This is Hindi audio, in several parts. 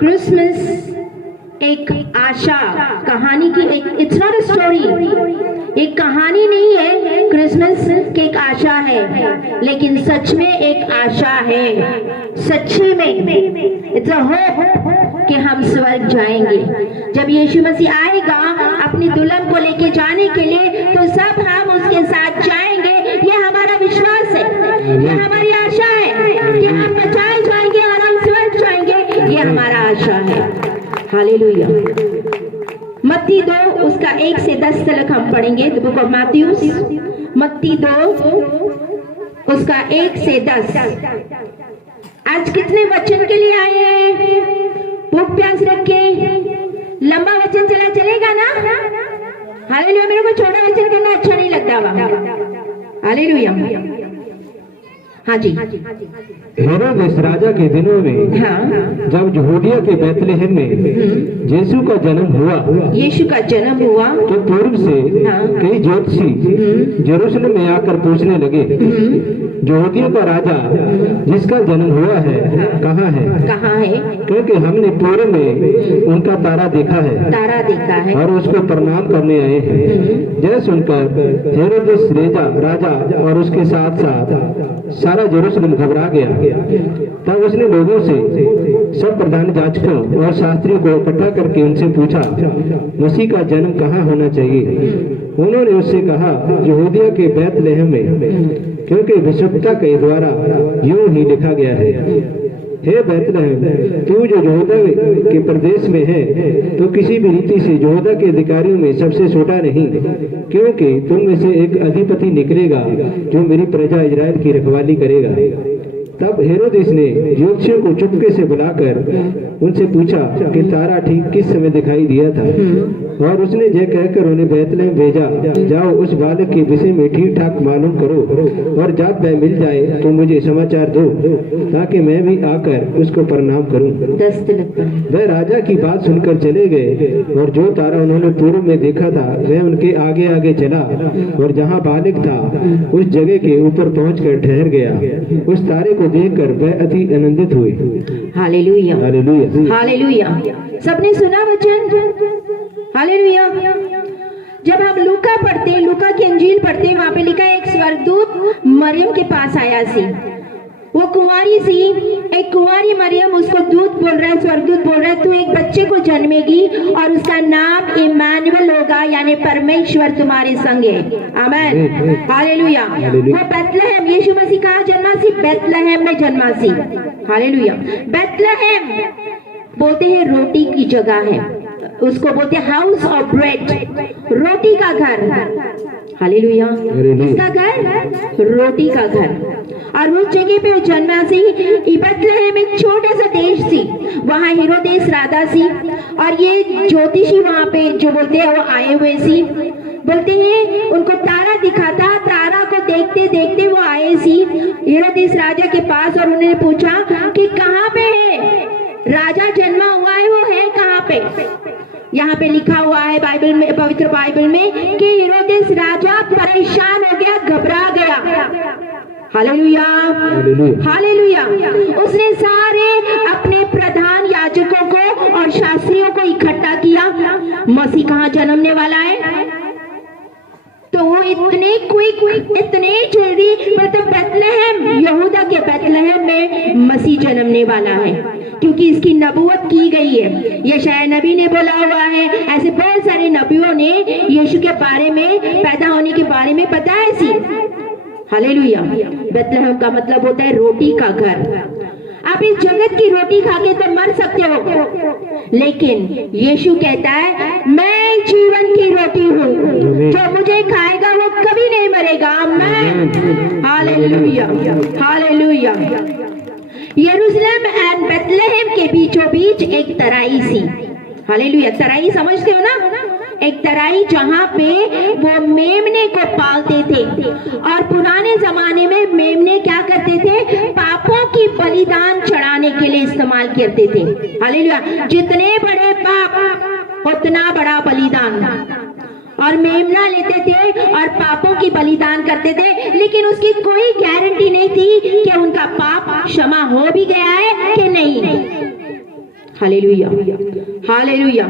क्रिसमस एक आशा कहानी की इट्स नॉट अ स्टोरी, एक कहानी नहीं है। क्रिसमस की एक आशा है, लेकिन सच में एक आशा है, सच्ची में इट्स अ होप कि हम स्वर्ग जाएंगे। जब यीशु मसीह आएगा अपनी दुल्हन को लेके जाने के लिए, तो सब हम उसके साथ जाएंगे। ये हमारा विश्वास है, ये हमारी आशा है कि हम बचाए जाएंगे और हम स्वर्ग जाएंगे। ये हमारा आशा है। हालेलुया। मत्ती 2 उसका 1 से 10 तक हम पढ़ेंगे। द बुक ऑफ मैथ्यूस, मत्ती 2 उसका 1 से 10। आज कितने वचन के लिए आए हैं? भूख प्यास रख के लंबा वचन चलेगा ना? हालेलुया। मेरे को छोटा वचन करना अच्छा नहीं लगता हुआ। हालेलुया। हाँ जी। हेरोदेस राजा के दिनों में, हाँ, जब यहूदिया के बैतलहम में यीशु का जन्म हुआ, यीशु का जन्म हुआ, तो पूर्व से हाँ, कई ज्योतिषी यरूशलेम में आकर पूछने लगे, यहूदियों का राजा जिसका जन्म हुआ है कहाँ है? कहाँ है? क्योंकि हमने पूर्व में उनका तारा देखा है, तारा देखा है और उसको प्रणाम करने आए हैं। यह सुनकर हेरोदेस राजा और उसके साथ साथ सारा यरूशलेम घबरा गया। तब उसने लोगों से, सब प्रधान याजकों और शास्त्रियों को इकट्ठा करके उनसे पूछा, मसीह का जन्म कहाँ होना चाहिए? उन्होंने उससे कहा, यहूदिया के बैतलहम में, क्योंकि भविष्यवक्ता के द्वारा यूं ही लिखा गया है, हे बैतलहम, तू जो यहूदा के प्रदेश में है, तो किसी भी रीति से यहूदा के अधिकारियों में सबसे छोटा नहीं, क्योंकि तुम में से एक अधिपति निकलेगा जो मेरी प्रजा इजराइल की रखवाली करेगा। तब हेरोदेस ने ज्योतिषियों को चुपके से बुलाकर उनसे पूछा कि तारा ठीक किस समय दिखाई दिया था, और उसने यह कहकर उन्हें बैतलहम भेजा, जाओ उस बालक के विषय में ठीक ठाक मालूम करो, और जब वह मिल जाए तो मुझे समाचार दो, ताकि मैं भी आकर उसको प्रणाम करूं। वह राजा की बात सुनकर चले गए, और जो तारा उन्होंने पूर्व में देखा था वह उनके आगे आगे चला, और जहाँ बालक था उस जगह के ऊपर पहुंचकर ठहर गया। उस तारे को देखकर वह अति आनंदित हुए। Hallelujah, hallelujah, hallelujah. सबने सुना वचन? हालेलुया। जब हम लूका पढ़ते, लूका की अंजील पढ़ते, वहां पे लिखा है एक स्वर्गदूत मरियम के पास आया सी। वो कुंवारी सी, एक कुंवारी मरियम, उसको दूत बोल रहा है, स्वर्गदूत बोल रहा है, तू एक बच्चे को जन्मेगी और उसका नाम इम्मानुएल होगा, यानी परमेश्वर तुम्हारे संग है। आमीन, हालेलुया। वो बैतलहम, यीशु मसीह कहाँ जन्मा सी? बैतलहम में जन्मा सी। हालेलुया। बैतलहम बोलते हैं रोटी की जगह है, उसको बोलते हैं हाउस ऑफ ब्रेड, रोटी का घर। हालेलुया। किसका घर? रोटी का घर। और उस जगह पे जन्मा सी। बैतलहम एक छोटा सा देश थी, वहाँ हेरोदेस राजा सी, और ये ज्योतिषी वहाँ पे जो बोलते हैं वो आए हुए सी। बोलते हैं उनको तारा दिखा था, तारा को देखते देखते वो आए सी हेरोदेस राजा के पास, और उन्होंने पूछा कि कहाँ पे है राजा जन्मा हुआ है, वो है कहाँ पे? यहाँ पे लिखा हुआ है बाइबल में, पवित्र बाइबल में, कि हेरोदेस राजा परेशान हो गया, घबरा गया। Hallelujah, hallelujah. उसने सारे अपने प्रधान याजकों को और शास्त्रियों को इकट्ठा किया, मसीह कहाँ जन्मने वाला है? तो वो इतने क्विक, इतने जल्दी, मतलब बैतलहम, यहूदा के बैतलहम में मसीह जन्मने वाला है, क्योंकि इसकी नबूवत की गई है। यशायाह नबी ने बोला हुआ है, ऐसे बहुत सारे नबियों ने यीशु के बारे में, पैदा होने के बारे में बताया सी। हालेलुया। बैतलहम का मतलब होता है रोटी का घर। आप इस जगत की रोटी खा के तो मर सकते हो, लेकिन यीशु कहता है मैं जीवन की रोटी हूँ, जो मुझे खाएगा वो कभी नहीं मरेगा। आमीन, हालेलुया, हालेलुया। यरूशलेम एंड बैतलहम के बीचों बीच एक तराई सी। हालेलुया। तराई समझते हो ना? एक तराई जहाँ पे वो मेमने को पालते थे, और पुराने जमाने में मेमने क्या करते थे? पापों की बलिदान चढ़ाने के लिए इस्तेमाल करते थे। हालेलुया। जितने बड़े पाप उतना बड़ा बलिदान, और मेमना लेते थे और पापों की बलिदान करते थे, लेकिन उसकी कोई गारंटी नहीं थी कि उनका पाप क्षमा हो भी गया है कि नहीं। Hallelujah, hallelujah.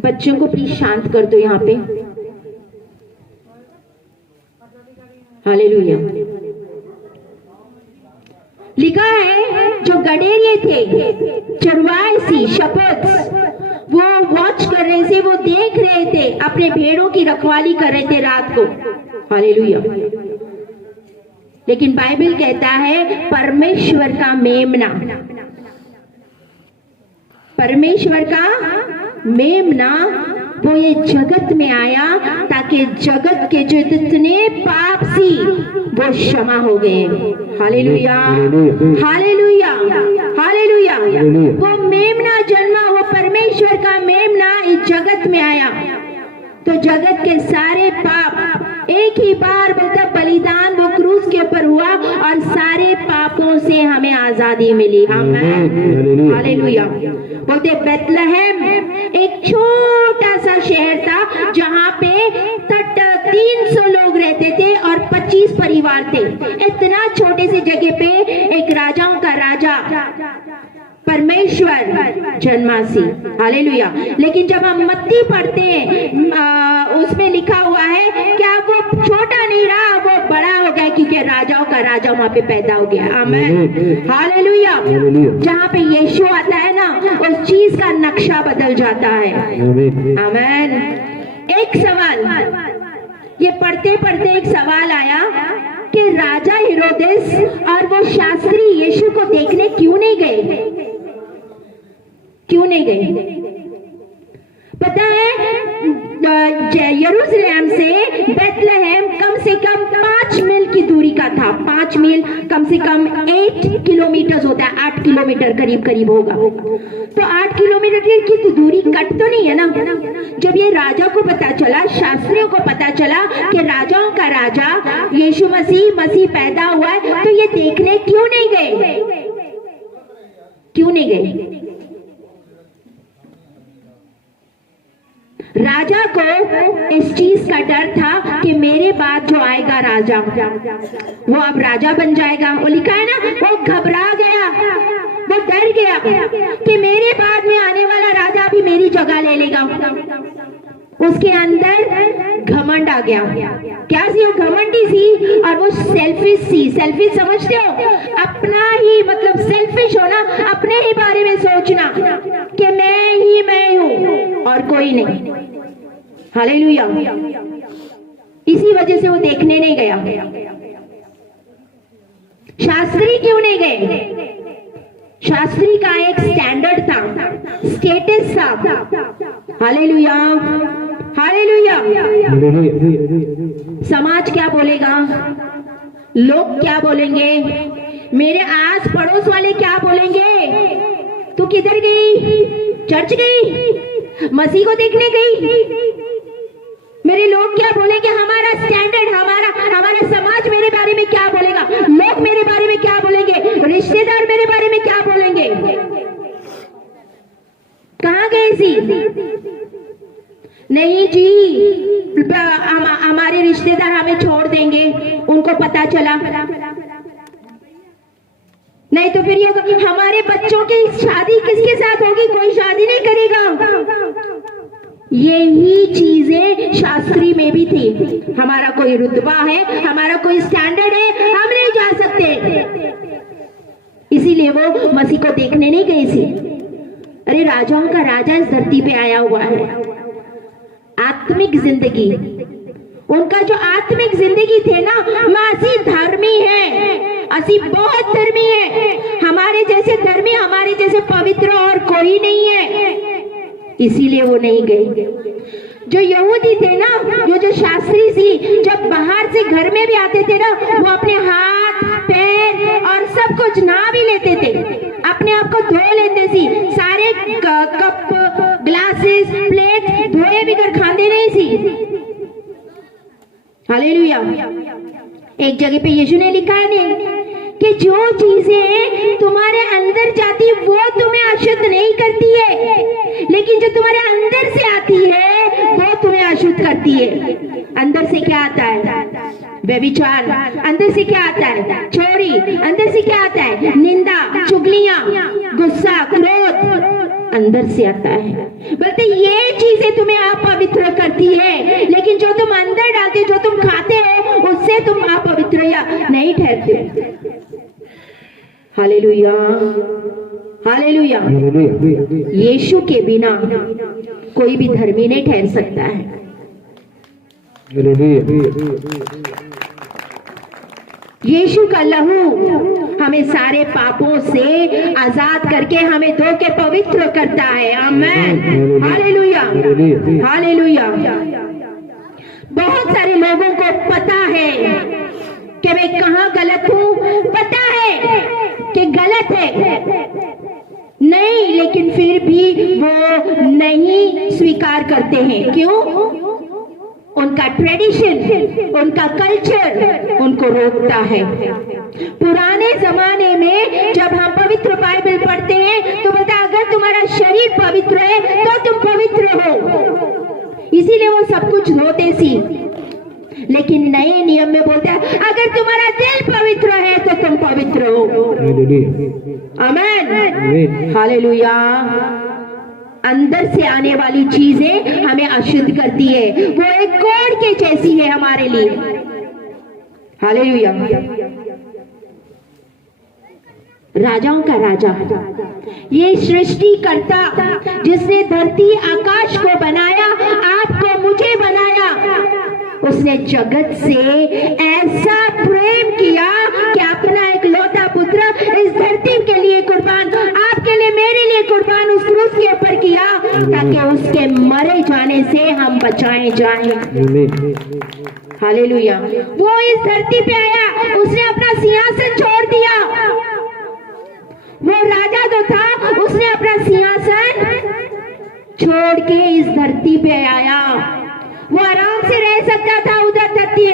बच्चों को प्लीज शांत कर दो यहाँ पे। हालेलुया। लिखा है जो गडेरिए थे, चरवासी शपथ, वो वॉच कर रहे थे, वो देख रहे थे, अपने भेड़ों की रखवाली कर रहे थे रात को। हालेलुया। लेकिन बाइबल कहता है परमेश्वर का मेमना, परमेश्वर का मेमना वो ये जगत में आया ताकि जगत के जो जितने पाप सी वो क्षमा हो गए। Hallelujah, hallelujah, hallelujah. वो मेमना जन्मा, वो परमेश्वर का मेमना इस जगत में आया तो जगत के सारे पाप एक ही बार मतलब बलिदान वो क्रूस के ऊपर हुआ और सारे पापों से हमें आजादी मिली। आमीन, हालेलुया। बोलते बेथलेहम एक छोटा सा शहर था जहाँ पे 300 लोग रहते थे और 25 परिवार थे। इतना छोटे से जगह पे एक राजाओं का राजा परमेश्वर जन्मासी। हालेलुया। लेकिन जब हम मत्ती पढ़ते हैं उसमें लिखा हुआ है क्या वो छोटा नहीं रहा, वो बड़ा हो गया क्योंकि राजाओं का राजा वहां पे पैदा हो गया। आमीन, हालेलुया। जहाँ पे यीशु आता है ना उस चीज का नक्शा बदल जाता है। आमीन। एक सवाल ये पढ़ते पढ़ते एक सवाल आया कि राजा हेरोदेस और वो शास्त्री यीशु को देखने क्यों नहीं गए? क्यों नहीं गए? पता है यरूशलेम से बेथलेहम कम से कम 5 मील की दूरी का था। 5 मील कम से कम 8 किलोमीटर होता है, 8 किलोमीटर करीब करीब होगा। तो 8 किलोमीटर की तो दूरी कट तो नहीं है ना। जब ये राजा को पता चला, शास्त्रियों को पता चला कि राजाओं का राजा यीशु मसीह पैदा हुआ है, तो ये देखने क्यों नहीं गए? क्यों नहीं गए? राजा को इस चीज का डर था कि मेरे बाद जो आएगा राजा वो अब राजा बन जाएगा। वो लिखा है ना, वो घबरा गया, वो डर गया कि मेरे बाद में आने वाला राजा भी मेरी जगह ले लेगा। उसके अंदर घमंड आ गया। क्या सी? वो घमंडी सी और वो सेल्फिश सी। सेल्फिश समझते हो? अपना ही मतलब सेल्फिश होना, अपने ही बारे में सोचना कि मैं हूं और कोई नहीं। हालेलुया। इसी वजह से वो देखने नहीं गया। शास्त्री क्यों नहीं गए? शास्त्री का एक स्टैंडर्ड था, स्टेटस था। Hallelujah, hallelujah. समाज क्या बोलेगा, लोग क्या बोलेंगे, मेरे आस पड़ोस वाले क्या बोलेंगे? तू किधर गई? चर्च गई? मसीह को देखने गई? मेरे लोग क्या बोलेंगे? हमारा स्टैंडर्ड, हमारा समाज मेरे बारे में क्या बोलेगा? लोग मेरे बारे में क्या बोलेंगे? रिश्तेदार मेरे बारे में क्या बोलेंगे? कहाँ गए सी? नहीं जी, हमारे रिश्तेदार हमें छोड़ देंगे, उनको पता चला। नहीं तो फिर ये हमारे बच्चों की शादी किसके साथ होगी? कोई शादी नहीं करेगा। यही चीजें शास्त्री में भी थी। हमारा कोई रुतबा है, हमारा कोई स्टैंडर्ड है, हम नहीं जा सकते। इसीलिए वो मसीह को देखने नहीं गई थी। अरे राजाओं का राजा इस धरती पे आया हुआ है। आत्मिक जिंदगी, उनका जो आत्मिक जिंदगी थे ना, मसीह धर्मी है, असी बहुत धर्मी है। हमारे जैसे धर्मी, हमारे जैसे पवित्र और कोई नहीं है। इसीलिए वो नहीं गए। जो यहूदी थे ना, जो शास्त्री थी, जब बाहर से घर में भी आते थे ना, वो अपने हाथ पैर और सब कुछ नहा भी लेते थे, अपने आप को धो लेते थी। सारे कप ग्लासेस प्लेट धोए बिगर खाते नहीं थी। हालेलुया। एक जगह पे यीशु ने लिखा है कि जो चीजें तुम्हारे अंदर जाती वो तुम्हें अशुद्ध नहीं करती है, लेकिन जो तुम्हारे अंदर से आती है वो तुम्हें अशुद्ध करती है। अंदर से क्या आता है? व्यभिचार अंदर से क्या आता है? चोरी अंदर से क्या आता है? निंदा, चुगलियां, गुस्सा, क्रोध अंदर से आता है। बोलते ये चीजें तुम्हें अपवित्र करती है, लेकिन जो तुम अंदर डालते, जो तुम खाते हो, उससे तुम अपवित्र या नहीं ठहरते। Hallelujah, hallelujah. यीशु के बिना कोई भी धर्मी नहीं ठहर सकता है। यीशु का लहू हमें सारे पापों से आजाद करके हमें धो के पवित्र करता है। आमेन, हालेलुया, हालेलुया। बहुत सारे लोगों को पता है कि मैं कहाँ गलत हूँ, पता है कि गलत है नहीं, लेकिन फिर भी वो नहीं स्वीकार करते हैं। क्यों? उनका ट्रेडिशन, उनका कल्चर उनको रोकता है। पुराने जमाने में जब हम पवित्र बाइबल पढ़ते हैं तो बोलता है अगर तुम्हारा शरीर पवित्र है तो तुम पवित्र हो, इसीलिए वो सब कुछ धोते सी। लेकिन नए नियम में बोलता है अगर तुम्हारा दिल पवित्र है तो तुम पवित्र हो। आमीन, हालेलुया। अंदर से आने वाली चीजें हमें अशुद्ध करती है, वो एक कोड के जैसी है हमारे लिए। हालेलुया। राजाओं का राजा, ये सृष्टिकर्ता जिसने धरती आकाश को बनाया, आपको मुझे बनाया, उसने जगत से ऐसा प्रेम किया कि अपना एक लौता पुत्र इस धरती के लिए कुर्बान, आपके लिए, मेरे लिए कुर्बान उस क्रूस के ऊपर किया, ताकि उसके मरे जाने से हम बचाए जाएं। हालेलुया। वो इस धरती पे आया, उसने अपना सिंहासन छोड़ दिया। वो राजा जो था उसने अपना सिंहासन छोड़ के इस धरती पे आया। वो आराम से रह सकता था उधर धरती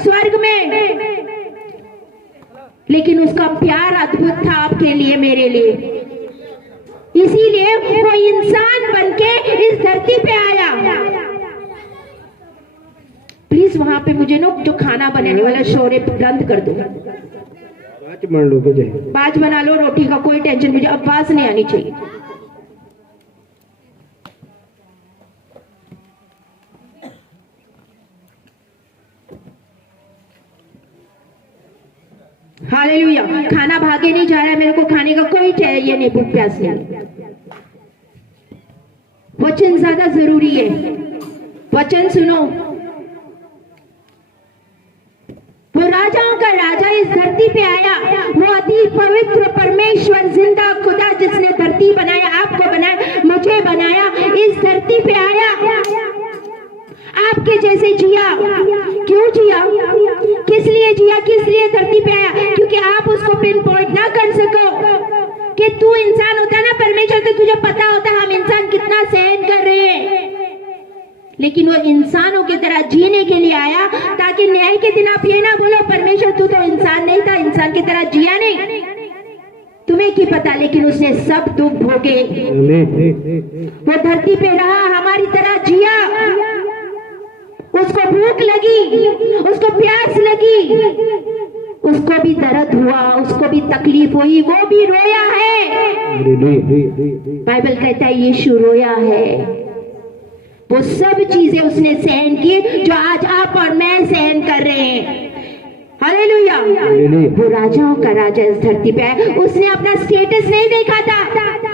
स्वर्ग में, लेकिन उसका प्यार अद्भुत था आपके लिए, मेरे लिए। इसीलिए वो इंसान बनके इस धरती पे आया। प्लीज वहां पे मुझे ना जो खाना बनाने वाला शोर है बंद कर दो। बाज बना लो रोटी का, कोई टेंशन, मुझे आवाज नहीं आनी चाहिए। हालेलुया। खाना भागे नहीं जा रहा है, मेरे को खाने का कोई चाहिए नहीं, भूख प्यास नहीं। वचन ज्यादा जरूरी है। वचन सुनो। वो राजाओं का राजा इस धरती पे आया, वो अति पवित्र परमेश्वर, जिंदा खुदा जिसने धरती बनाया, आपको बनाया, मुझे बनाया, इस धरती पे आया, आपके जैसे जिया। क्यों जिया? किस लिए जिया? किस लिए धरती पे आया? क्योंकि आप उसको पिन पॉइंट ना कर सको कि तू इंसान होता ना परमेश्वर, तो तुझे पता होता हम इंसान कितना सहन कर रहे हैं। लेकिन वो इंसानों की तरह जीने के लिए आया, ताकि न्याय के दिन आप ये ना बोलो परमेश्वर तू तो इंसान नहीं था, इंसान की तरह जिया नहीं, तुम्हें क्या पता। लेकिन उसने सब दुख भोगे, वो धरती पे रहा, हमारी तरह जिया। उसको भूख लगी, उसको प्यास लगी, उसको भी दर्द हुआ, उसको भी तकलीफ हुई, वो भी रोया है। बाइबल कहता है यीशु रोया है। वो सब चीजें उसने सहन की जो आज आप और मैं सहन कर रहे हैं। हालेलुया। वो राजाओं का राजा इस धरती पे है। उसने अपना स्टेटस नहीं देखा था,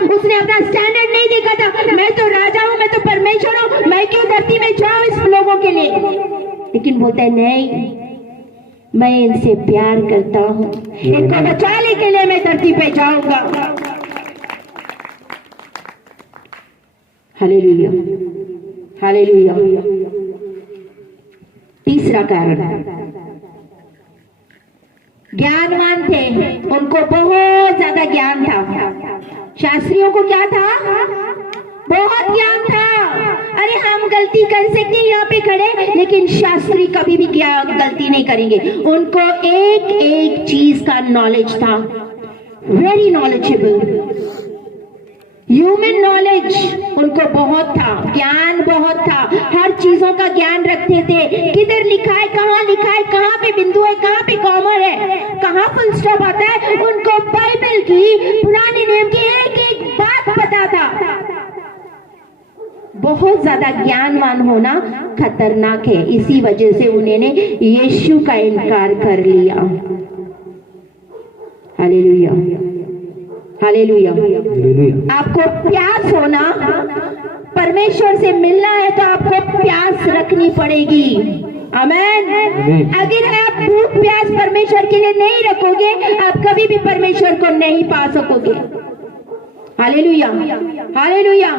उसने अपना स्टैंडर्ड नहीं देखा था, मैं तो राजा हूँ, मैं तो परमेश्वर हूँ, मैं क्यों धरती में जाऊं इस लोगों के लिए। लेकिन बोलता है नहीं, मैं इनसे प्यार करता हूँ, इनको बचाने के लिए मैं धरती पे जाऊंगा। Hallelujah, hallelujah. तीसरा कारण, ज्ञानवान थे, उनको बहुत ज्यादा ज्ञान था। शास्त्रियों को क्या था? बहुत ज्ञान था। अरे हम गलती कर सकते हैं यहाँ पे खड़े, लेकिन शास्त्री कभी भी गलती नहीं करेंगे। उनको एक एक चीज का नॉलेज था, वेरी नॉलेजेबल। ह्यूमन नॉलेज उनको बहुत था, ज्ञान बहुत था, हर चीजों का ज्ञान रखते थे। किधर लिखा है, कहाँ पे बिंदु है, कहाँ पे कॉमा है, कहाँ फुल स्टॉप आता है, उनको बाइबल की, पुराने नियम की एक एक बात पता था। बहुत ज्यादा ज्ञानवान होना खतरनाक है, इसी वजह से उन्होंने यीशु का इनकार कर लिया। Hallelujah, hallelujah. आपको प्यास होना, परमेश्वर से मिलना है तो आपको प्यास रखनी पड़ेगी। आमेन। अगर आप भूख प्यास परमेश्वर के लिए नहीं रखोगे, आप कभी भी परमेश्वर को नहीं पा सकोगे। Hallelujah, hallelujah.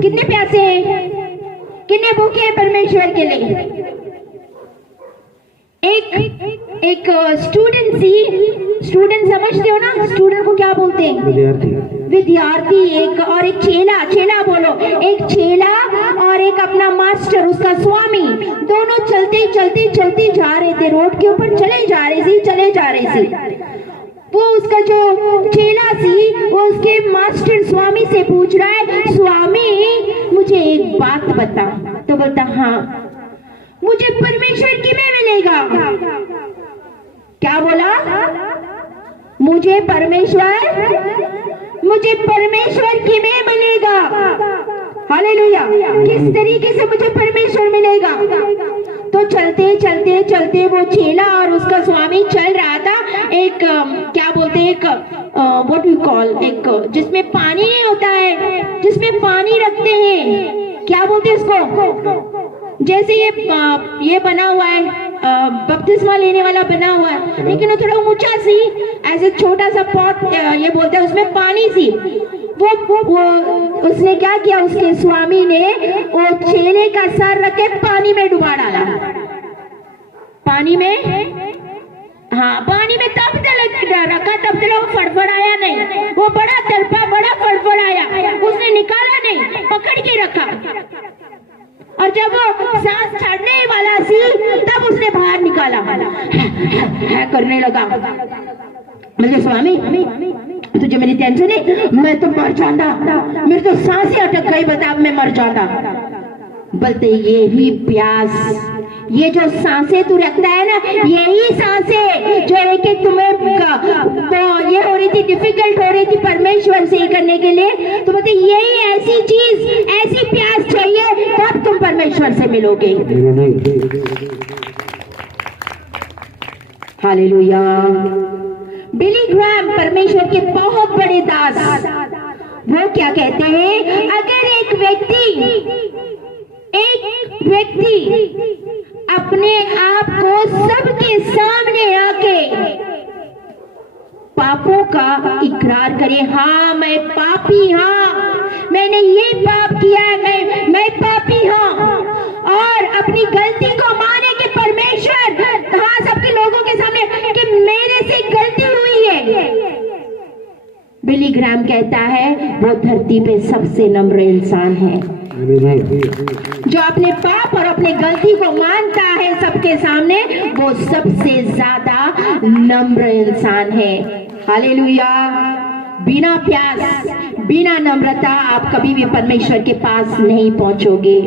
कितने प्यासे हैं, कितने भूखे हैं परमेश्वर के लिए? एक स्टूडेंट समझते हो ना, स्टूडेंट को क्या बोलते हैं? विद्यार्थी। एक और एक चेला बोलो, एक चेला और एक अपना मास्टर, उसका स्वामी, दोनों चलते जा रहे थे, रोड के ऊपर चले जा रहे थे। वो उसका जो चेला थी, वो उसके मास्टर स्वामी से पूछ रहा है, स्वामी मुझे एक बात बता। तो बोलता, हाँ, मुझे परमेश्वर किमें मिलेगा? क्या बोला? मुझे परमेश्वर किमें मिलेगा? हालेलुया। किस तरीके से मुझे परमेश्वर मिलेगा? तो चलते वो चेला और उसका स्वामी चल रहा था, एक क्या बोलते हैं, एक व्हाट यू कॉल, एक जिसमें पानी नहीं होता है, जिसमें पानी रखते हैं, क्या बोलते हैं उसको? जैसे ये बना हुआ है, बपतिस्मा लेने वाला बना हुआ है, लेकिन वो थोड़ा ऊंचा सी, ऐसे छोटा सा पॉट, ये बोलते हैं, उसमें पानी सी। वो उसने क्या किया, उसके स्वामी ने वो चेले का सर रख के पानी में डुबा डाला। पानी में तब तक रखा, तब तक वो फड़फड़ाया नहीं, वो बड़ा तड़पा, बड़ा फड़फड़ाया, उसने निकाला नहीं, पकड़ के रखा। और जब वो सांस छाड़ने वाला सी, तब उसने बाहर निकाला, है करने लगा। मुझे स्वामी, तुझे मेरी टेंशन है, मैं तो मर जाता, मेरी तो सांसें अटक गई, बता, मैं मर जाता। बोलते, यही प्यास, ये जो सांसें तू रखता है ना, यही सांसें जो है कि तुम्हें ये हो रही थी, डिफिकल्ट हो रही थी परमेश्वर से करने के लिए, तो बोलते यही ऐसी चीज, ऐसी प्यास चाहिए, तब तुम परमेश्वर से मिलोगे। हालेलुया। बिली ग्राहम परमेश्वर के बहुत बड़े दास, वो क्या कहते हैं, अगर एक व्यक्ति अपने आप को सबके सामने आके पापों का इकरार करे, हाँ मैं पापी, हाँ मैंने ये पाप किया है, मैं पापी हाँ, और अपनी गलती को माने कि परमेश्वर, हाँ सबके लोगों के सामने कि मेरे से गलती हुई है, बिली ग्राहम कहता है वो धरती पे सबसे नम्र इंसान है, जो अपने पाप और अपने गलती को मानता है सबके सामने, वो सबसे ज्यादा नम्र इंसान है। हालेलुया। बिना प्यास, बिना नम्रता आप कभी भी परमेश्वर के पास नहीं पहुंचोगे।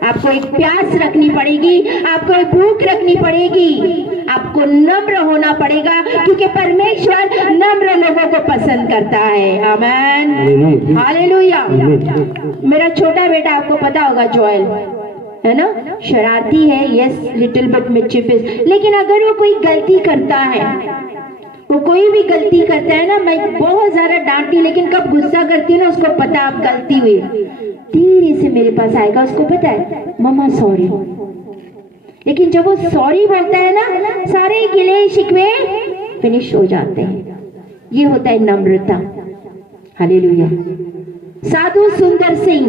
आपको एक प्यास रखनी पड़ेगी, आपको एक भूख रखनी पड़ेगी, आपको नम्र होना पड़ेगा, क्योंकि परमेश्वर नम्र लोगों को पसंद करता है। आमीन, हालेलुया। मेरा छोटा बेटा, आपको पता होगा, जोएल है ना, शरारती है, यस, लिटिल बिट मिस्चिफियस, लेकिन अगर वो कोई गलती करता है, वो कोई भी गलती करता है ना, मैं बहुत ज्यादा डांटती, लेकिन कब गुस्सा करती हूँ ना, उसको पता अब गलती हुई, धीरे से मेरे पास आएगा, उसको पता है मम्मा सॉरी, लेकिन जब वो सॉरी बोलता है ना, सारे गिले शिकवे फिनिश हो जाते हैं। ये होता है नम्रता। हालेलुया। साधु सुंदर सिंह,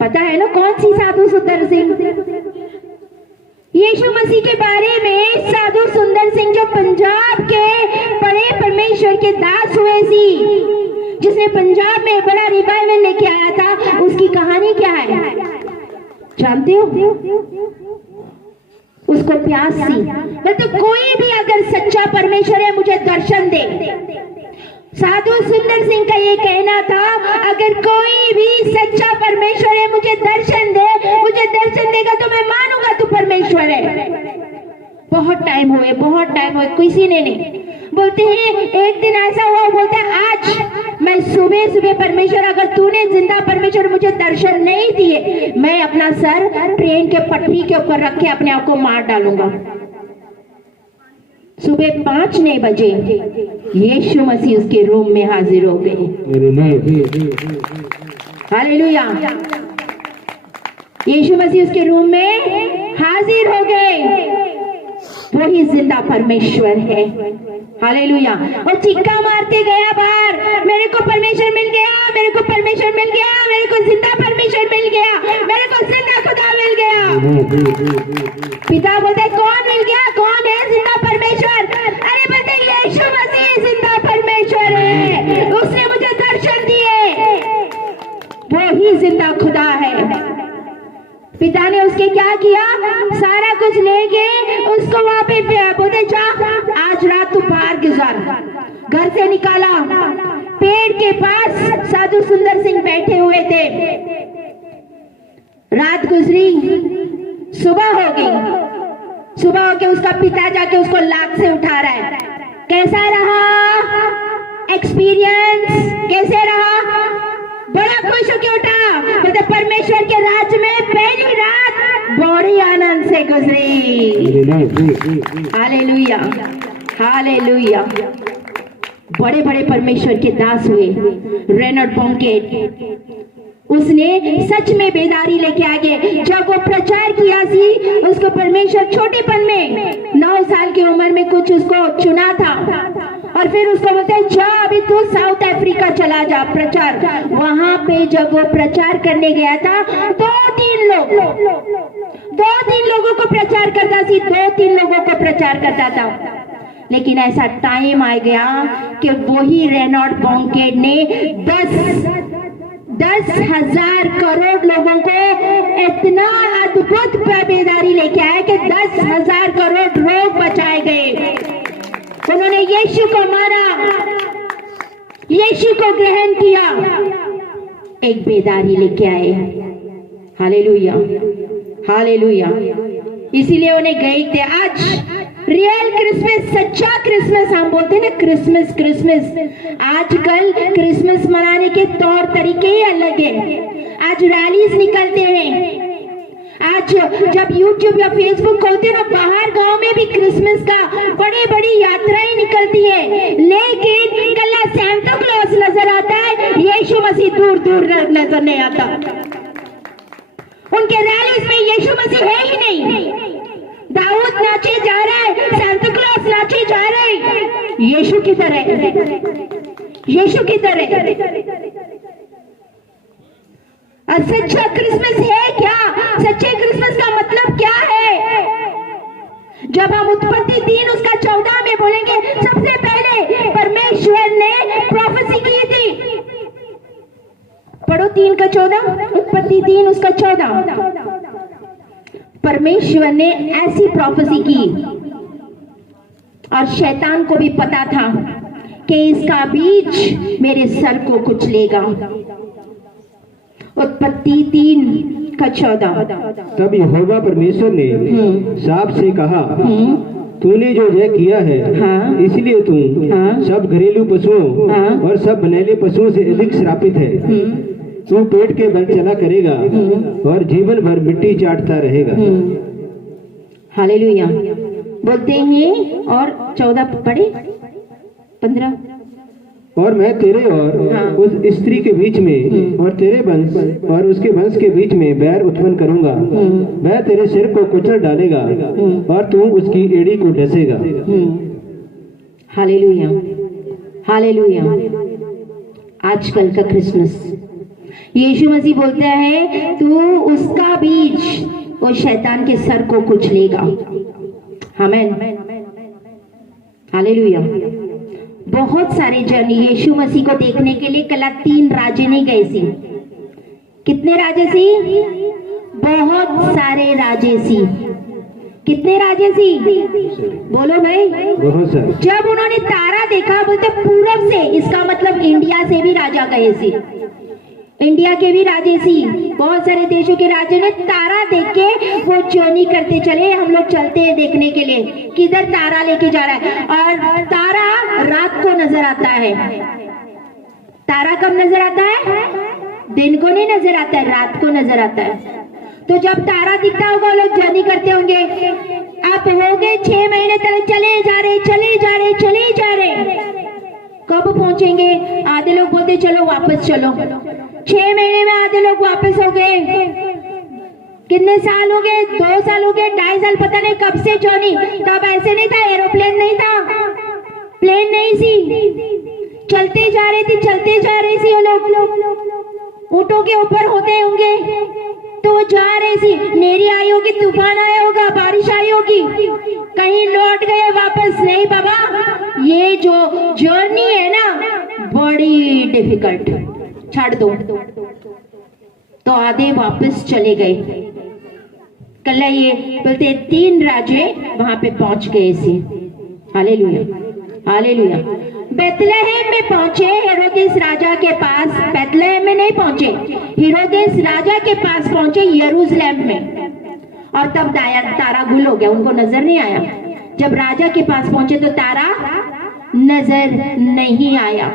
पता है ना कौन सी साधु सुंदर सिंह? यीशु मसीह के बारे में साधु सुंदर सिंह, जो पंजाब के बड़े परमेश्वर के दास हुए सी, जिसने पंजाब में बड़ा रिवाइवल लेके आया था, उसकी कहानी क्या है जानते हो? उसको प्यास सी, मतलब कोई भी अगर सच्चा परमेश्वर है, मुझे दर्शन दे, साधु सुंदर सिंह का ये कहना था, अगर कोई भी सच्चा परमेश्वर है मुझे दर्शन देगा तो मैं मानूंगा तू परमेश्वर है। बहुत टाइम हुए किसी ने नहीं। बोलते हैं एक दिन ऐसा हुआ, बोलते हैं आज मैं सुबह सुबह परमेश्वर, अगर तूने जिंदा परमेश्वर मुझे दर्शन नहीं दिए, मैं अपना सर ट्रेन के पटरी के ऊपर रख के अपने आप को मार डालूंगा। सुबह 5 नहीं बजे यीशु मसीह उसके रूम में हाजिर हो गए। हालेलुया। यीशु मसीह उसके रूम में हाजिर हो गए। वही जिंदा परमेश्वर है। हालेलुया। और चिक्का मारते गया बाहर, मेरे को परमेश्वर मिल गया, मेरे को परमेश्वर मिल गया, मेरे को जिंदा परमेश्वर मिल गया, मेरे को जिंदा खुदा मिल गया। पिता बोलते कौन मिल गया, कौन है जिंदा परमेश्वर? अरे बोलते यीशु मसीह जिंदा परमेश्वर है, उसने मुझे दर्शन दिए, वो ही जिंदा खुदा है। पिता ने उसके क्या किया, सारा कुछ लेके उसको वहां पे बोलते जा आज रात तू बाहर गुजार। घर से निकाला, पेड़ के पास साधु सुंदर सिंह बैठे हुए थे। रात गुजरी, सुबह हो गई। सुबह होके उसका पिता जाके उसको लात से उठा रहा है। कैसा रहा एक्सपीरियंस, कैसे रहा? बड़ा खुश होके उठा, बोलते परमेश्वर के राज्य में पहली रात बड़ी आनंद से गुजरी। Hallelujah, hallelujah. बड़े बड़े परमेश्वर के दास हुए। रेनॉल्ड बॉन्केट, उसने सच में बेदारी लेके आगे जब वो प्रचार किया सी, उसको परमेश्वर छोटेपन में 9 साल की उम्र में कुछ उसको चुना था और फिर उसको बोलते हैं जा अभी तू साउथ अफ्रीका चला जा प्रचार। वहां पे जब वो प्रचार करने गया था, 2-3 लोगों को प्रचार करता थी, 2-3 लोगों को प्रचार करता था। लेकिन ऐसा टाइम आ गया कि वही रेनॉल्ड बॉन्केट ने 10,000 करोड़ लोगों को इतना अद्भुत बेदारी लेके आया कि 10,000 करोड़ लोग बचाए गए। उन्होंने यीशु को माना, यीशु को ग्रहण किया, एक बेदारी लेके आए। Hallelujah, hallelujah. इसीलिए उन्हें गए थे। आज रियल क्रिसमस, सच्चा क्रिसमस हम बोलते हैं ना, क्रिसमस क्रिसमस। आजकल क्रिसमस मनाने के तौर तरीके ही अलग है। आज रैलीज निकलते हैं। आज जब YouTube या Facebook खोलते हैं ना, बाहर गांव में भी क्रिसमस का बड़ी बड़ी यात्राएं निकलती है। लेकिन कल्ला सांता क्लॉज नजर आता है, यीशु मसीह दूर दूर नजर नहीं आता। उनके रैलीज में यीशु मसीह है ही नहीं। दाऊद नाचे जा रहा है, सांता क्लॉज नाचे जा रहे हैं, यीशु किधर है? यीशु किधर है? और सच्चा क्रिसमस है क्या? सच्चे क्रिसमस का मतलब क्या है? जब हम उत्पत्ति 3 उसका 14 में बोलेंगे, सबसे पहले परमेश्वर ने प्रोफेसी की थी। पढ़ो 3 का 14, उत्पत्ति 3 उसका 14। परमेश्वर ने ऐसी प्रोफेसी की और शैतान को भी पता था कि इसका बीज मेरे सर को कुचलेगा। उत्पत्ति 3 का 14। तब यहोवा परमेश्वर ने सांप से कहा, तूने जो यह किया है, इसलिए तुम सब घरेलू पशुओं और सब बनेले पशुओं से अधिक श्रापित है। तू पेट के बल चला करेगा और जीवन भर मिट्टी चाटता रहेगा। हालेलुया। बोलते हैं और 14 पढ़े 15। और मैं तेरे और उस स्त्री के बीच में और तेरे वंश और उसके वंश के बीच में बैर उत्पन्न करूंगा। वह तेरे सिर को कुचल डालेगा और तू उसकी एड़ी को डसेगा। Hallelujah, hallelujah. आजकल का क्रिसमस, यीशु मसीह बोलता है तू उसका बीज और शैतान के सर को कुचलेगा। आमीन, हालेलुया। बहुत सारे जन यीशु मसीह को देखने के लिए कल 3 राजे नहीं गए सी। कितने राजे सी? बहुत सारे राजे सी। कितने राजे सी? बोलो भाई। बहुत सारे। जब उन्होंने तारा देखा बोलते पूरब से, इसका मतलब इंडिया से भी राजा गए सी, इंडिया के भी राजे सी, बहुत सारे देशों के राजे ने तारा देख के वो जर्नी करते चले, हम लोग चलते हैं देखने के लिए किधर तारा लेके जा रहा है। और तारा रात को नजर आता है। तारा कब नजर आता है? दिन को नहीं नजर आता है, रात को नजर आता है। तो जब तारा दिखता होगा लोग जर्नी करते होंगे। आप हो गए 6 महीने तक चले जा रहे चले जा रहे चले जा रहे, कब पहुंचेंगे? आधे लोग बोलते चलो वापस चलो। 6 महीने में आधे लोग वापस हो गए। कितने साल हो गए? 2 साल हो गए, 2.5 साल, पता नहीं कब से जर्नी। तब ऐसे नहीं था, एरोप्लेन नहीं था, प्लेन नहीं सी, चलते जा रहे थे चलते जा रहे थे। वो लोग ऊँटों के ऊपर होते होंगे तो वो जा रहे सी। मेरी आई होगी, तूफान आया होगा, बारिश आई होगी, कहीं लौट गए वापस नहीं बाबा। ये जो जर्नी है ना बड़ी डिफिकल्ट, छाड़ दो। तो आधे वापस चले गए। कल ये बोलते 3 राजे वहां पे पहुंच गए सी। Hallelujah hallelujah. बेथलेहम में पहुंचे हेरोदेस राजा के पास। बेथलेहम में नहीं पहुंचे, हेरोदेस राजा के पास पहुंचे यरूशलेम में। और तब तारा गुल हो गया, उनको नजर नहीं आया। जब राजा के पास पहुंचे तो तारा नजर नहीं आया।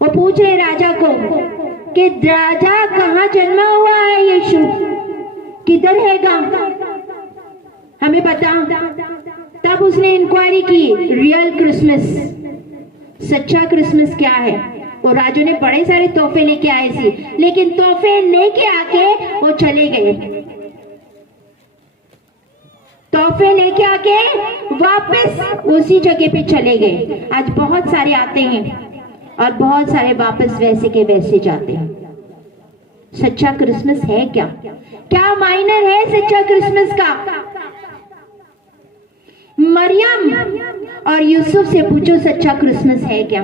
वो पूछ रहे राजा को कि राजा कहाँ जन्मा हुआ है यीशु, किधर है गांव, हमें बता। तब उसने इंक्वायरी की रियल क्रिसमस, सच्चा क्रिसमस क्या है। वो राजू ने बड़े सारे तोहफे लेके आए थे, लेकिन तोहफे लेके आके वो चले गए। तोहफे लेके आके वापस उसी जगह पे चले गए। आज बहुत सारे आते हैं और बहुत सारे वापस वैसे के वैसे जाते हैं। सच्चा क्रिसमस है क्या? क्या मायनर है सच्चा क्रिसमस का? मरियम और यूसुफ से पूछो सच्चा क्रिसमस है क्या?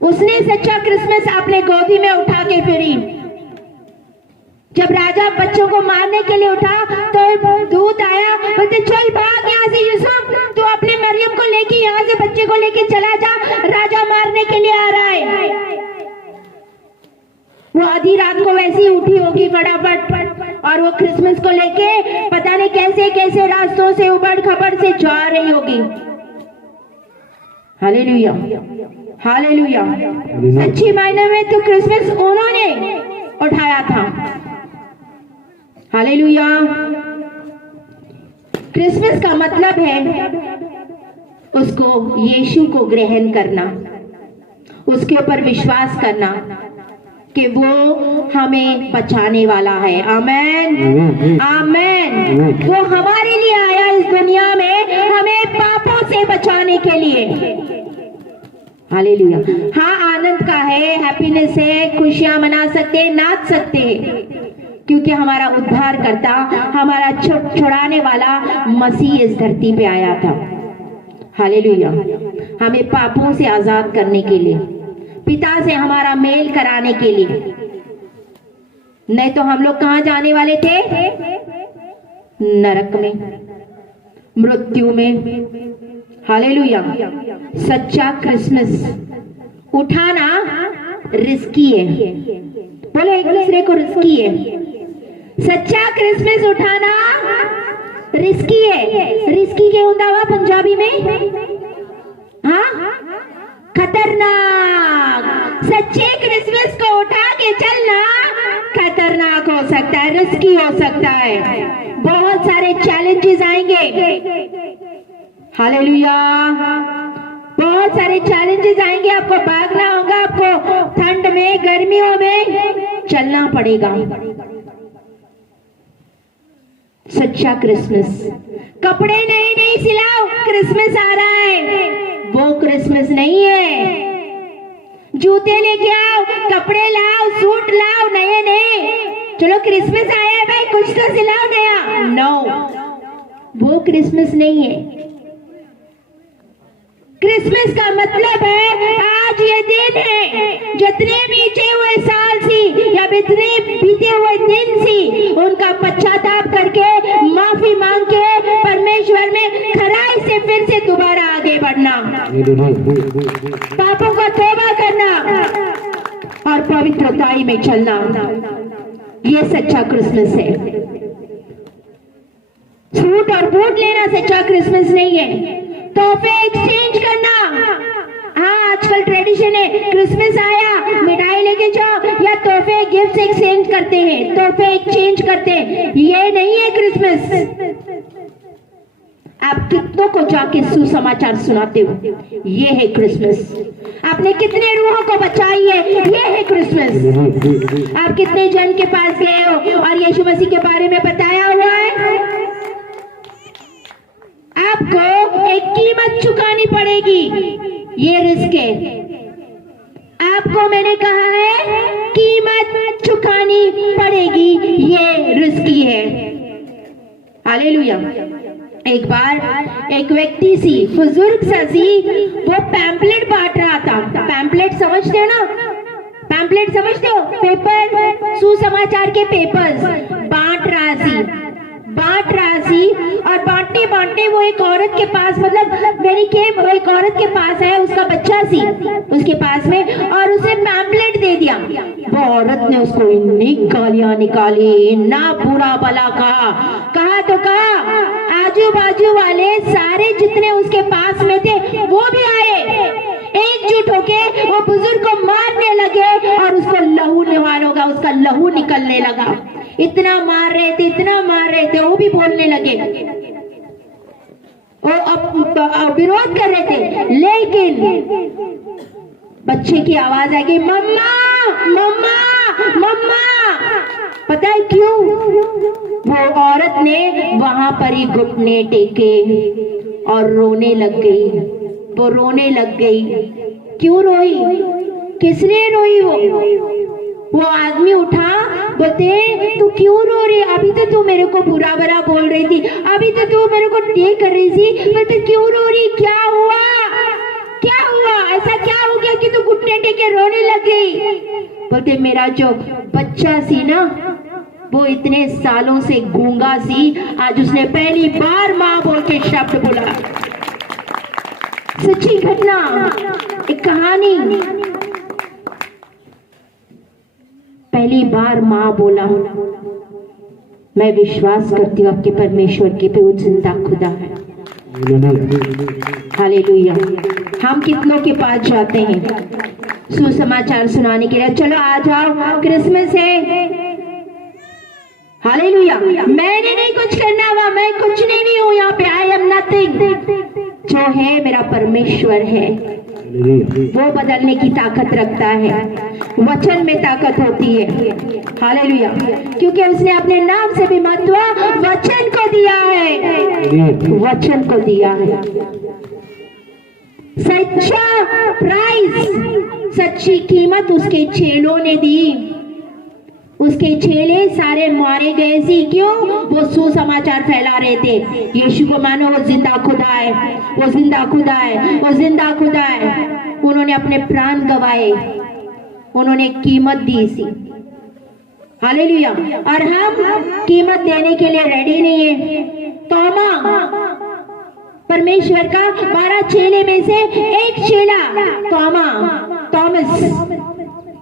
उसने सच्चा क्रिसमस अपने गोदी में उठा के फिरी। जब राजा बच्चों को मारने के लिए उठा तो दूत आया, बोलते चल भाग यहाँ से यूसुफ, तू अपने मरियम को लेके यहाँ से बच्चे को लेके चला जा, राजा मारने के लिए आ रहा है। वो आधी रात को वैसे ही उठी होगी फटाफट और वो क्रिसमस को लेके पता नहीं कैसे कैसे रास्तों से उबड़ खबड़ से जा रही होगी। Hallelujah hallelujah. सच्ची मायने में तो क्रिसमस उन्होंने उठाया था। हालेलुया। क्रिसमस का मतलब है उसको, यीशु को ग्रहण करना, उसके ऊपर विश्वास करना कि वो हमें बचाने वाला है। आमेन आमेन। वो हमारे लिए आया इस दुनिया में, हमें पापों से बचाने के लिए। हालेलुया। हाँ, आनंद का है, हैप्पीनेस है, खुशियां मना सकते हैं, नाच सकते हैं, क्योंकि हमारा उद्धार करता, हमारा छुड़ाने वाला मसीह इस धरती पे आया था। हालेलुया। हमें पापों से आजाद करने के लिए, पिता से हमारा मेल कराने के लिए। नहीं तो हम लोग कहां जाने वाले थे? नरक में, मृत्यु में। हालेलुया। सच्चा क्रिसमस उठाना रिस्की है। बोलो एक दूसरे को, रिस्की है। सच्चा क्रिसमस उठाना रिस्की है। रिस्की क्या होता हुआ पंजाबी में? हाँ, खतरनाक। सच्चे क्रिसमस को उठा के चलना खतरनाक हो सकता है, रिस्की हो सकता है। बहुत सारे चैलेंजेस आएंगे। हालेलुया। बहुत सारे चैलेंजेस आएंगे, आपको भागना होगा, आपको ठंड में गर्मियों में चलना पड़ेगा। सच्चा क्रिसमस, कपड़े नए नए सिलाओ, क्रिसमस आ रहा है, वो क्रिसमस नहीं है। जूते लेके आओ, कपड़े लाओ, सूट लाओ नए नए, चलो क्रिसमस आया है भाई कुछ तो सिलाओ नया। नो, वो क्रिसमस नहीं है। क्रिसमस का मतलब है आज आज ये दिन है, जितने बीते हुए साल सी या जितने बीते हुए दिन सी, उनका पश्चाताप करके माफी मांग के परमेश्वर में खराई से फिर से दोबारा आगे बढ़ना, पापों का तौबा करना और पवित्रताई में चलना, ये सच्चा क्रिसमस है। सूट और बूट लेना सच्चा क्रिसमस नहीं है। तोहफे एक्सचेंज करना, हाँ आजकल ट्रेडिशन है, क्रिसमस आया मिठाई लेके जाओ या तोहफे गिफ्ट एक्सचेंज करते हैं, तोहफे एक्सचेंज करते हैं, ये नहीं है क्रिसमस। आप कितनों को जाके सुसमाचार सुनाते हो, ये है क्रिसमस। आपने कितने रूहों को बचाई है, ये है क्रिसमस। आप कितने जन के पास गए हो और यीशु मसीह के बारे में बताया हुआ है। आपको एक कीमत चुकानी पड़ेगी, ये रिस्क है। आपको मैंने कहा है कीमत चुकानी पड़ेगी, ये रिस्की है। हालेलुया। एक बार एक व्यक्ति सी, बुजुर्ग सा सी, वो पैम्पलेट बांट रहा था। पैम्पलेट समझते हो ना, पैम्पलेट समझते हो, पेपर, सुसमाचार के पेपर्स बांट रहा सी और बांटते बांटते वो एक औरत के पास, मतलब एक औरत के पास आया, उसका बच्चा सी उसके पास में, और उसे पैम्पलेट दे दिया। वो औरत ने उसको इतनी गालियां निकाली, इतना बुरा भला कहा तो कहा, आजू बाजू वाले सारे जितने उसके पास में थे वो भी आए, एकजुट होके वो बुजुर्ग को मारने लगे और उसको लहू निवारोगा, उसका लहू निकलने लगा। इतना मार रहे थे, वो भी बोलने लगे, वो अब विरोध कर रहे थे, लेकिन बच्चे की आवाज आ गई, मम्मा मम्मा मम्मा। पता है क्यों? वो औरत ने वहां पर ही घुटने टेके और रोने लग गई। वो रोने लग गई। क्यों रोई? किसने रोई? वो आदमी उठा, बोलते तू क्यों रो रही? अभी तो तू मेरे को बुरा भला बोल रही थी, अभी तो तू मेरे को ये कर रही थी, पर तू क्यों रो रही? क्या हुआ? ऐसा क्या हो गया कि तू घुटने टेके रोने लग गई? बोलते मेरा जो बच्चा सी ना, वो इतने सालों से गूंगा सी, आज उसने पहली बार माँ बोल के शब्द बोला। सच्ची घटना, एक कहानी। पहली बार माँ बोला। मैं विश्वास करती हूँ आपके परमेश्वर के पे वो जिंदा खुदा है। हालेलुया। हम कितनों के पास जाते हैं सुसमाचार सुनाने के लिए? चलो आ जाओ, क्रिसमस है। हालेलुया। मैंने नहीं कुछ करना हुआ, मैं कुछ नहीं हूँ यहाँ पे, आई एम नथिंग। जो है मेरा परमेश्वर है, वो बदलने की ताकत रखता है। वचन में ताकत होती है। हालेलुया। क्योंकि उसने अपने नाम से भी महत्व वचन को दिया है, वचन को दिया है। सच्चा प्राइस, सच्ची कीमत उसके चेलों ने दी। उसके चेले सारे मारे गए थे। क्यों? वो सुसमाचार फैला रहे थे, यीशु को मानो, वो जिंदा खुदा है, वो जिंदा खुदा है, वो जिंदा खुदा है। उन्होंने अपने प्राण गवाए, उन्होंने कीमत दी सी। हालेलुया। और हम कीमत देने के लिए रेडी नहीं है। तोमा, परमेश्वर का 12 चेले में से एक चेला थॉमस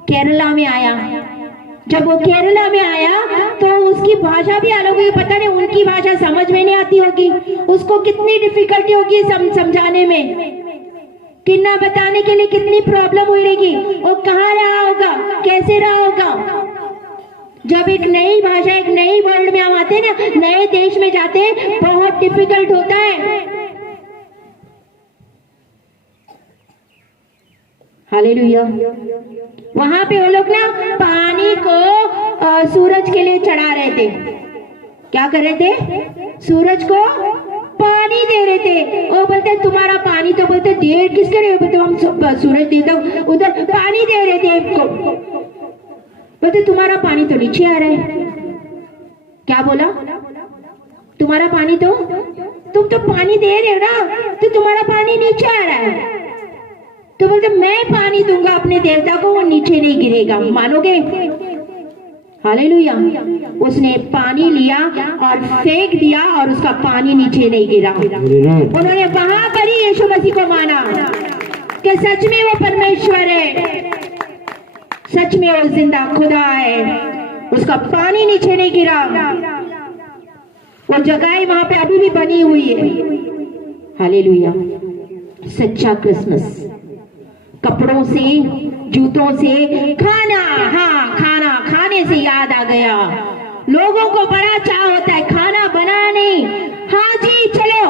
केरला में आया। जब वो केरला में आया तो उसकी भाषा भी अलग हुई। पता नहीं उनकी भाषा समझ में नहीं आती होगी, उसको कितनी डिफिकल्टी होगी समझाने में, कितना बताने के लिए कितनी प्रॉब्लम हुई रहेगी। वो कहाँ रहा होगा, कैसे रहा होगा। जब एक नई भाषा, एक नई वर्ल्ड में हम आते हैं ना, नए देश में जाते हैं, बहुत डिफिकल्ट होता है। हालेलुया। वहां पे वो लोग ना पानी को सूरज के लिए चढ़ा रहे थे। क्या कर रहे थे? सूरज को पानी दे रहे थे। वो बोलते तुम्हारा पानी, तो बोलते दे किसके लिए? बोलते हम सूरज देता हूँ। उधर पानी दे रहे थे को, बोलते तुम्हारा पानी तो नीचे आ रहा है। क्या बोला? तुम्हारा पानी तो, तुम तो पानी दे रहे हो ना, तो तुम्हारा पानी नीचे आ रहा है। तो बोलते मैं पानी दूंगा अपने देवता को, वो नीचे नहीं गिरेगा। मानोगे? हालेलुया। उसने पानी लिया और फेंक दिया और उसका पानी नीचे नहीं गिरा। उन्होंने वहां पर ही यीशु मसीह को माना कि सच में वो परमेश्वर है, सच में वो जिंदा खुदा है। उसका पानी नीचे नहीं गिरा। वो जगह वहां पे अभी भी बनी हुई है। हालेलुया। सच्चा क्रिसमस कपड़ों से, जूतों से, खाना, हाँ खाना खाने से याद आ गया। लोगों को बड़ा चाह होता है खाना बनाने। हाँ जी चलो,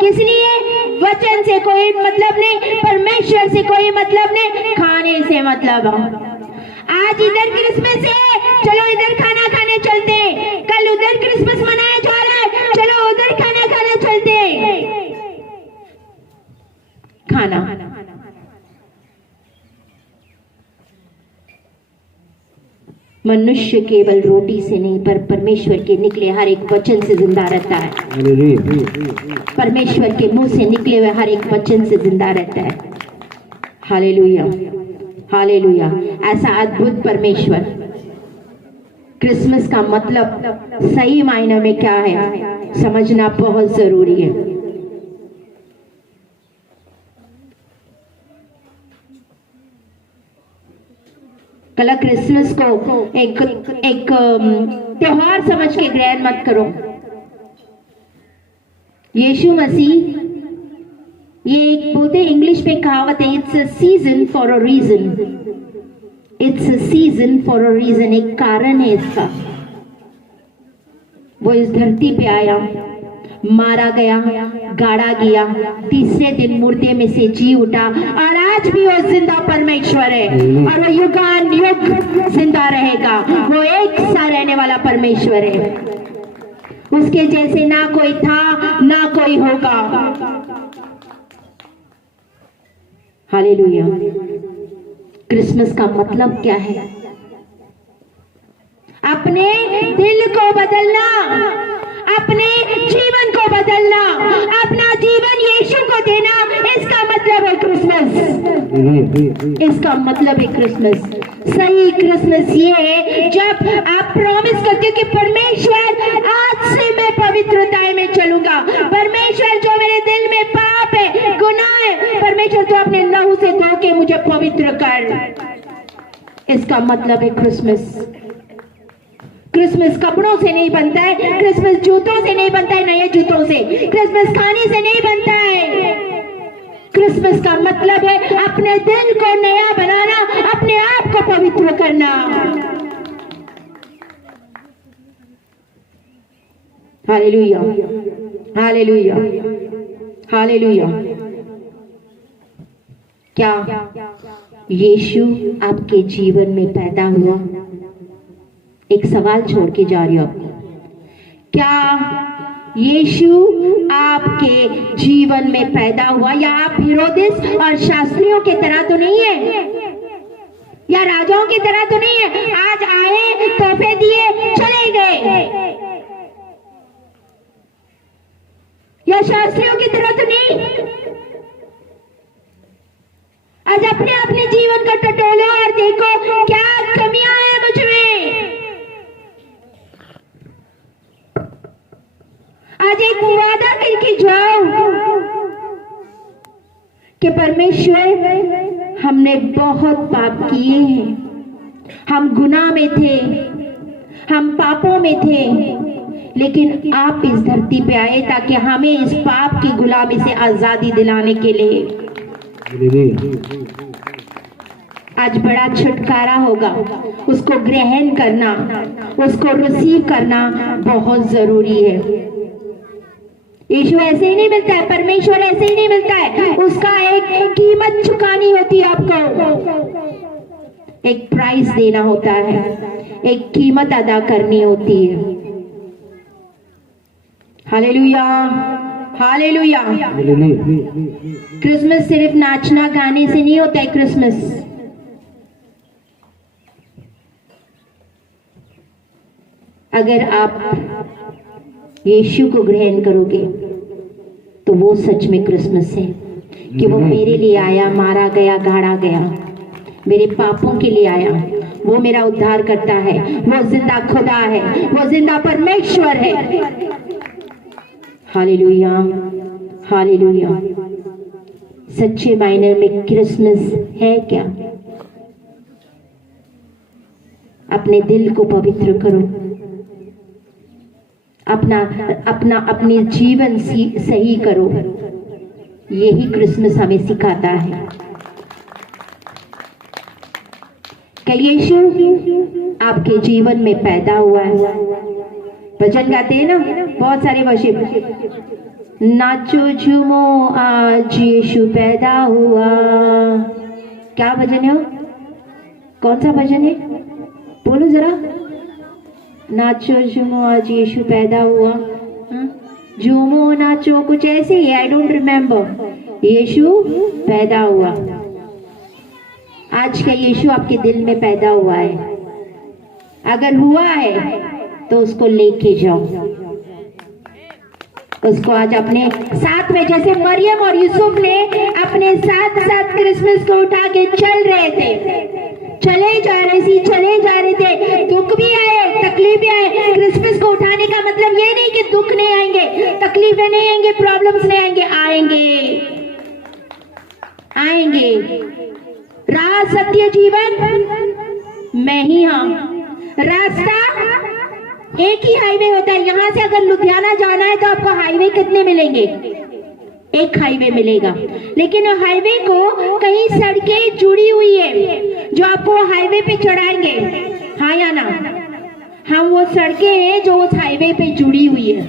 किस लिए? वचन से कोई मतलब नहीं, परमेश्वर से कोई मतलब नहीं, खाने से मतलब। आज इधर क्रिसमस है, चलो इधर खाना खाने चलते हैं। कल उधर क्रिसमस मनाया जा रहा है, चलो उधर खाना खाने चलते हैं। खाना, मनुष्य केवल रोटी से नहीं पर परमेश्वर के निकले हर एक वचन से जिंदा रहता है। परमेश्वर के मुंह से निकले हुए हर एक वचन से जिंदा रहता है। Hallelujah, hallelujah. ऐसा अद्भुत परमेश्वर। क्रिसमस का मतलब सही मायने में क्या है समझना बहुत जरूरी है। कल क्रिसमस को एक त्योहार समझ के ग्रहण मत करो। यीशु मसीह, ये एक बोलते इंग्लिश में कहावत है, it's a season for a reason. It's a season for a reason, एक कारण है इसका। वो इस धरती पे आया, मारा गया, गाड़ा गया, तीसरे दिन मुर्दे में से जी उठा और आज भी वो जिंदा परमेश्वर है और वो युगान युग जिंदा रहेगा। वो एक सा रहने वाला परमेश्वर है। उसके जैसे ना कोई था ना कोई होगा। हालेलुया। क्रिसमस का मतलब क्या है? अपने दिल को बदलना, अपने जीवन को बदलना, अपना जीवन यीशु को देना, इसका मतलब है क्रिसमस। इसका मतलब है क्रिसमस। सही क्रिसमस ये है जब आप प्रॉमिस करते हो कि परमेश्वर आज से मैं पवित्रता में चलूंगा। परमेश्वर जो मेरे दिल में पाप है, गुनाह है, परमेश्वर तो अपने लहू से धो के मुझे पवित्र कर। इसका मतलब है क्रिसमस। क्रिसमस कपड़ों से नहीं बनता है, क्रिसमस जूतों से नहीं बनता है, नए जूतों से, क्रिसमस खाने से नहीं बनता है। क्रिसमस का मतलब है अपने दिल को नया बनाना, अपने आप को पवित्र करना। Hallelujah, hallelujah, hallelujah. क्या यीशु आपके जीवन में पैदा हुआ? एक सवाल छोड़ के जा रही हूं आपको। क्या यीशु आपके जीवन में पैदा हुआ? या आप हेरोदेस और शास्त्रियों की तरह तो नहीं है, या राजाओं की तरह तो नहीं है, आज आए तोहफे दिए चले गए, या शास्त्रियों की तरह तो नहीं। आज अपने अपने जीवन का टटोलो और देखो क्या कमियां हैं मुझ में। आज एक वादा करके जाओ कि परमेश्वर हमने बहुत पाप किए हैं, हम गुनाह में थे, हम पापों में थे, लेकिन आप इस धरती पे आए ताकि हमें इस पाप की गुलामी से आजादी दिलाने के लिए। आज बड़ा छुटकारा होगा, उसको ग्रहण करना, उसको रिसीव करना बहुत जरूरी है। यीशु ऐसे ही नहीं मिलता है, परमेश्वर ऐसे ही नहीं मिलता है। उसका एक कीमत चुकानी होती है, आपको एक प्राइस देना होता है, एक कीमत अदा करनी होती है। Hallelujah, hallelujah. क्रिसमस सिर्फ नाचना गाने से नहीं होता है। क्रिसमस अगर आप यीशु को ग्रहण करोगे तो वो सच में क्रिसमस है। कि वो मेरे लिए आया, मारा गया, गाड़ा गया, मेरे पापों के लिए आया। वो मेरा उद्धार करता है, वो जिंदा खुदा है, वो जिंदा परमेश्वर है। Hallelujah, hallelujah. सच्चे मायने में क्रिसमस है क्या? अपने दिल को पवित्र करो, अपनी जीवन सही करो। यही क्रिसमस हमें सिखाता है। क्या यीशु आपके जीवन में पैदा हुआ है? भजन गाते हैं ना, बहुत सारे वर्शिप, नाचो झूमो आज यीशु पैदा हुआ। क्या भजन है वो? कौन सा भजन है? बोलो जरा। नाचो झूमो आज यीशु पैदा हुआ। झूमो नाचो, कुछ ऐसे ही, आई डोंट रिमेम्बर। यीशु पैदा हुआ। आज का यीशु आपके दिल में पैदा हुआ है? अगर हुआ है तो उसको लेके जाओ, उसको आज अपने साथ में, जैसे मरियम और यूसुफ ने अपने साथ साथ क्रिसमस को उठा के चल रहे थे, चले जा रहे थे, दुख भी आए, तकलीफ भी आए। क्रिसमस को उठाने का मतलब ये नहीं कि दुख नहीं आएंगे, तकलीफें नहीं आएंगे, प्रॉब्लम्स नहीं आएंगे, आएंगे। राह सत्य जीवन मैं ही हूं। रास्ता एक ही हाईवे होता है। यहां से अगर लुधियाना जाना है तो आपको हाईवे कितने मिलेंगे? एक हाईवे मिलेगा, लेकिन हाईवे को कई सड़कें जुड़ी हुई है जो आपको हाईवे पे चढ़ाएंगे। हाँ या ना? हम वो सड़कें हैं जो उस हाईवे पे जुड़ी हुई है,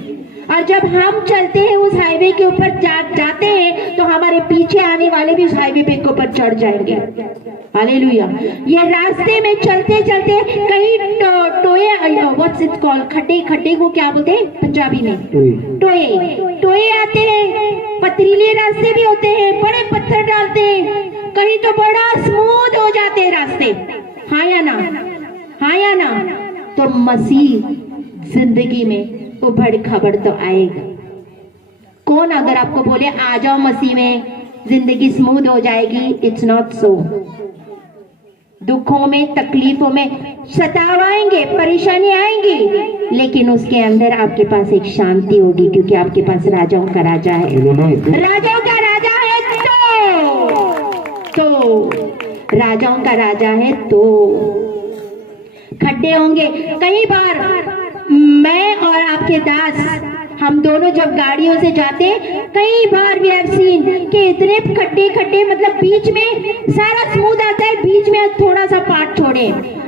और जब हम चलते हैं उस हाईवे के ऊपर जाते हैं तो हमारे पीछे आने वाले भी उस हाईवे पे के ऊपर चढ़ जाएंगे। हालेलुया। ये रास्ते में चलते चलते कई टोए, व्हाट्स इट कॉल्ड, खड्डे को क्या बोलते हैं पंजाबी में? टोए आते हैं। पथरीले रास्ते भी होते हैं, बड़े पत्थर डालते हैं, कहीं तो बड़ा स्मूथ हो जाते हैं रास्ते। हाँ या ना? हाँ या ना? तो मसीह जिंदगी में उबड़ खबड़ तो आएगा। कौन अगर आपको बोले आ जाओ मसीह में, जिंदगी स्मूथ हो जाएगी? It's not so. दुखों में, तकलीफों में सताव आएंगे, परेशानी आएंगी, लेकिन उसके अंदर आपके पास एक शांति होगी, क्योंकि आपके पास राजाओं का राजा है। राजाओं का राजा है तो राजाओं का राजा है तो खड्डे होंगे। कई बार मैं और आपके दास, हम दोनों जब गाड़ियों से जाते, कई बार वी हैव सीन कि इतने खड्डे, मतलब बीच में सारा स्मूथ आता है, बीच में थोड़ा सा पार्ट छोड़े।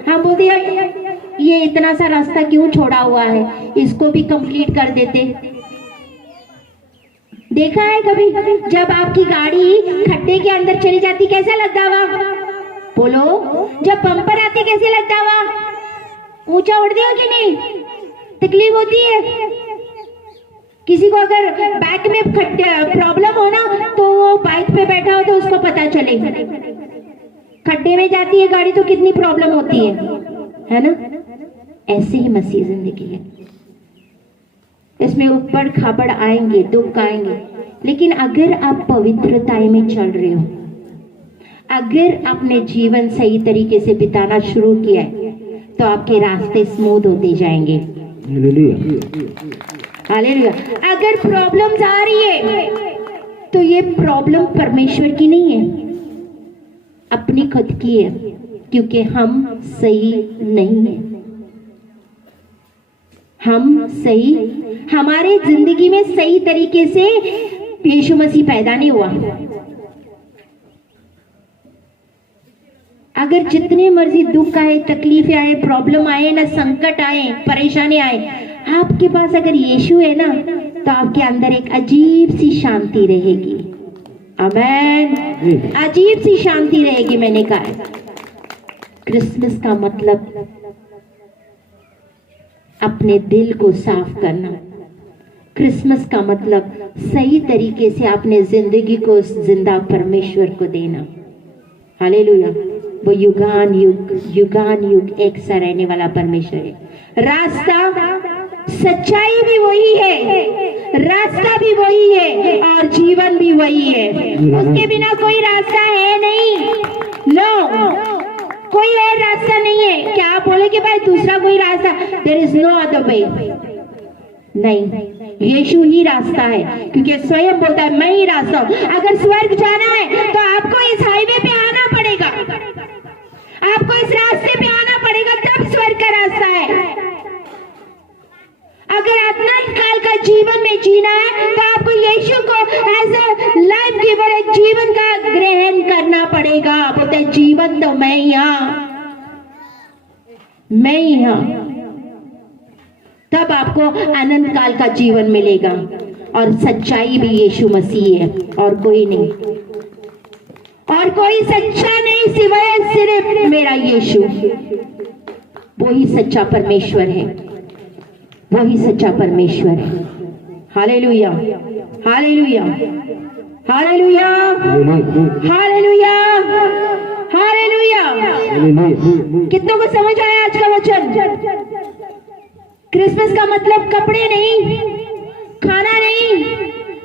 हम बोलते हैं ये इतना सा रास्ता क्यों छोड़ा हुआ है, इसको भी कंप्लीट कर देते। देखा है कभी जब आपकी गाड़ी खड्डे के अंदर चली जाती, कैसा लगता हुआ? बोलो। जब बम्पर आते कैसे लगता हुआ? ऊंचा उड़ते हो कि नहीं? तकलीफ होती है। किसी को अगर बैक में प्रॉब्लम हो ना, तो वो बाइक पे बैठा हो तो उसको पता चले। खड्डे में जाती है गाड़ी तो कितनी प्रॉब्लम होती है ना? ऐसे ही मसीह जिंदगी है। इसमें ऊपर खाबड़ आएंगे, दुख आएंगे, लेकिन अगर आप पवित्रता में चल रहे हो, अगर आपने जीवन सही तरीके से बिताना शुरू किया है, तो आपके रास्ते स्मूथ होते जाएंगे। हालेलुया। अगर प्रॉब्लम्स आ रही है तो ये प्रॉब्लम परमेश्वर की नहीं है, अपनी खुद की है, क्योंकि हम सही नहीं है। हमारे जिंदगी में सही तरीके से यीशु मसीह पैदा नहीं हुआ। अगर जितने मर्जी दुख आए, तकलीफें आए, प्रॉब्लम आए ना, संकट आए, परेशानी आए, आपके पास अगर यीशु है ना, तो आपके अंदर एक अजीब सी शांति रहेगी। आमेन। अजीब सी शांति रहेगी। मैंने कहा क्रिसमस का मतलब अपने दिल को साफ करना। क्रिसमस का मतलब सही तरीके से अपने जिंदगी को जिंदा परमेश्वर को देना। हालेलुया। वो युगान युग एक सा रहने वाला परमेश्वर है। रास्ता, सच्चाई भी वही है, रास्ता भी वही है, और और जीवन भी वही है। उसके बिना कोई रास्ता है नहीं। नो, कोई और रास्ता नहीं है। क्या आप बोले कि भाई दूसरा कोई रास्ता, there is no other way, नहीं, यीशु ही रास्ता है, क्योंकि स्वयं बोलता है मैं ही रास्ता हूं। अगर स्वर्ग जाना है तो आपको इस हाईवे पे आना पड़ेगा, आपको इस रास्ते पे आना पड़ेगा, तब स्वर्ग का रास्ता है। अगर अनंत काल का जीवन में जीना है तो आपको यीशु को एज ए लाइफ गिवर, एक जीवन का ग्रहण करना पड़ेगा। बोलते जीवन तो मैं ही हूं, मैं ही हूं, तब आपको अनंत काल का जीवन मिलेगा। और सच्चाई भी यीशु मसीह है और कोई नहीं, और कोई सच्चा नहीं सिवाय सिर्फ मेरा यीशु। वही सच्चा परमेश्वर है, वही सच्चा परमेश्वर है। Hallelujah, hallelujah, hallelujah, hallelujah, hallelujah. कितनों को समझ आया आज का वचन? क्रिसमस का मतलब कपड़े नहीं, खाना नहीं,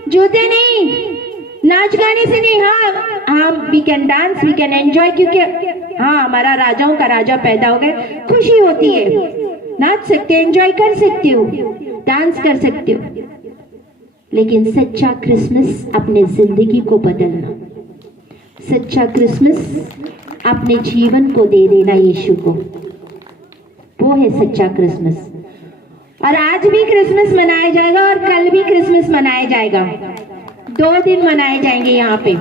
जूते नहीं, नाच गाने से नहीं। हाँ, we can dance, we can enjoy, क्योंकि हाँ हमारा राजाओं का राजा पैदा हो गया, खुशी होती है, नाच सकते, एंजॉय कर सकते हो, डांस कर सकते हो। लेकिन सच्चा क्रिसमस अपने जिंदगी को बदलना, सच्चा क्रिसमस अपने जीवन को दे देना यीशु को, वो है सच्चा क्रिसमस। और आज भी क्रिसमस मनाया जाएगा और कल भी क्रिसमस मनाया जाएगा, 2 दिन मनाए जाएंगे यहाँ पे।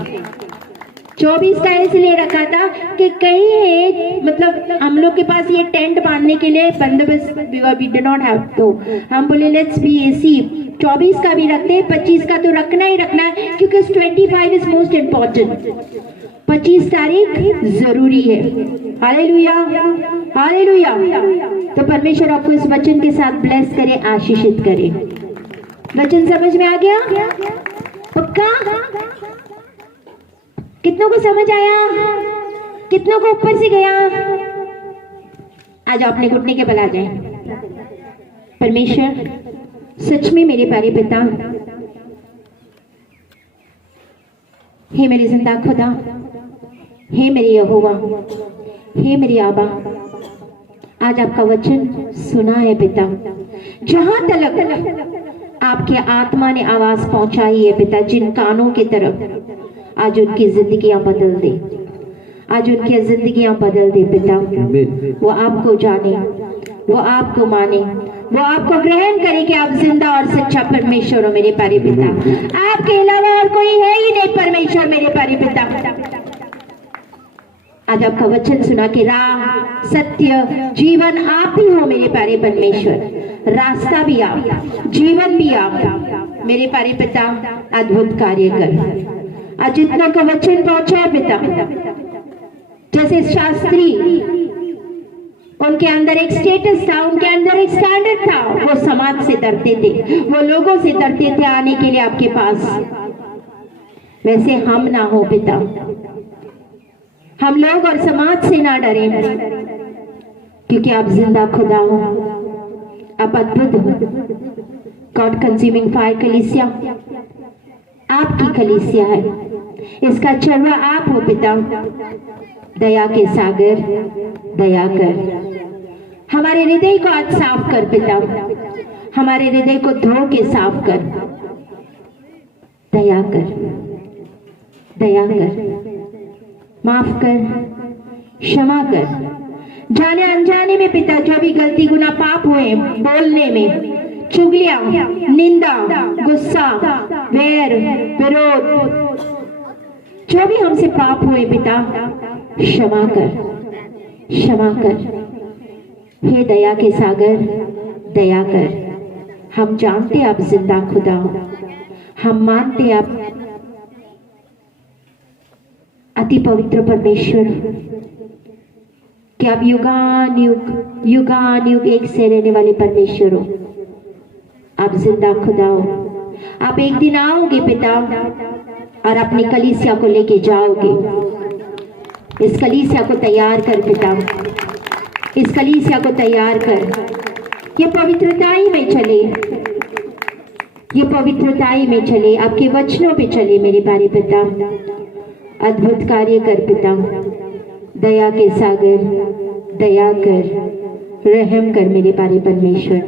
24 का इसलिए रखा था कि कहीं है, मतलब हम लोग के पास ये टेंट बांधने के लिए बंदोबस्त वी डू नॉट हैव, तो हम बोले लेट्स बी एसी 24 का भी रखते हैं, 25 का तो रखना ही रखना है, क्योंकि 25 इज मोस्ट इम्पोर्टेंट। 25 तारीख जरूरी है। Hallelujah, hallelujah. तो परमेश्वर आपको इस वचन के साथ ब्लेस करे, आशीषित करे। वचन समझ में आ गया? पक्का? कितनों को समझ आया? कितनों को ऊपर से गया? आज अपने घुटने के बल आ जाए। परमेश्वर सच में मेरे प्यारे पिता, हे मेरे जिंदा खुदा, हे मेरे यहोवा, हे मेरे आबा, आज आपका वचन सुना है पिता। जहां तक आपके आत्मा ने आवाज पहुंचाई है पिता, जिन कानों की तरफ, आज उनकी जिंदगियां बदल दे, आज उनकी जिंदगियां बदल दे पिता। वो आपको जाने, वो आपको माने, वो आपको ग्रहण करे कि आप जिंदा और सच्चा परमेश्वर हो मेरे प्यारे पिता। आपके अलावा और कोई है ही नहीं परमेश्वर मेरे प्यारे पिता। आज आपका वचन सुना कि राह, सत्य, जीवन आप ही हो मेरे प्यारे परमेश्वर। रास्ता भी आप, जीवन भी आप मेरे प्यारे पिता। अद्भुत कार्य कर। आज जितना का वचन पहुंचा है पिता, जैसे शास्त्री, उनके अंदर एक स्टेटस था, उनके अंदर एक स्टैंडर्ड था, वो समाज से डरते थे, वो लोगों से डरते थे आने के लिए आपके पास। वैसे हम ना हो पिता, हम लोग और समाज से ना डरे, क्योंकि आप जिंदा खुदा हो, आप अद्भुत हो। गॉड कंज्यूमिंग फायर कलीसिया आपकी कलीसिया है, इसका चरवा आप हो पिता। दया के सागर, दया कर, हमारे हृदय को आज साफ कर पिता, हमारे हृदय को धो के साफ कर। दया कर, दया कर, माफ कर, क्षमा कर। जाने अनजाने में पिता जो भी गलती गुनाह पाप हुए, बोलने में चुगलियां, निंदा, गुस्सा, वैर, विरोध, जो भी हमसे पाप हुए पिता, क्षमा कर, क्षमा कर। हे दया के सागर, दया कर। हम जानते आप जिंदा खुदा हो, हम मानते आप अति पवित्र परमेश्वर, कि आप युगान युग एक से रहने वाले परमेश्वर हो। आप जिंदा खुदा हो। आप एक दिन आओगे पिता और अपनी कलीसिया को लेके जाओगे। इस कलीसिया को तैयार कर पिता, इस कलीसिया को तैयार कर, ये पवित्रता ही में चले, ये पवित्रताई में चले, आपके वचनों पे चले मेरे प्यारे पिता। अद्भुत कार्य कर पिता, दया के सागर, दया कर, रहम कर मेरे प्यारे परमेश्वर।